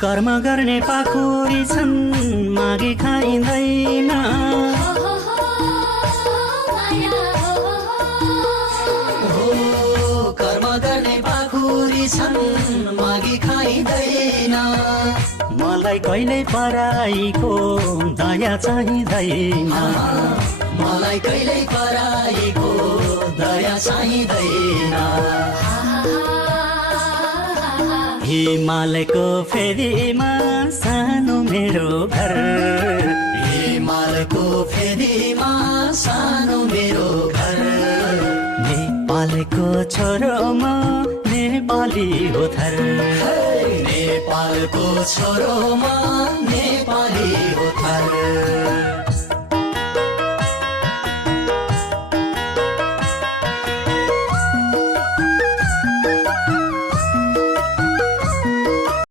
कर्म गर्ने पाखुरी छन् मागी खाइँदैन। कर्म गर्ने पाखुरी छन् मागी खाइँदैन। मलाई कहिल्यै पराईको दया चाहिँदैन। मलाई कहिल्यै पराईको दया चाहिँदैन। हिमालयको फेदीमा सानो मेरो घर। हिमालयको फेदीमा सानो मेरो घर। नेपालको छोरो म नेपाली हो थर। नेपालको छोरो म नेपाली हो थर।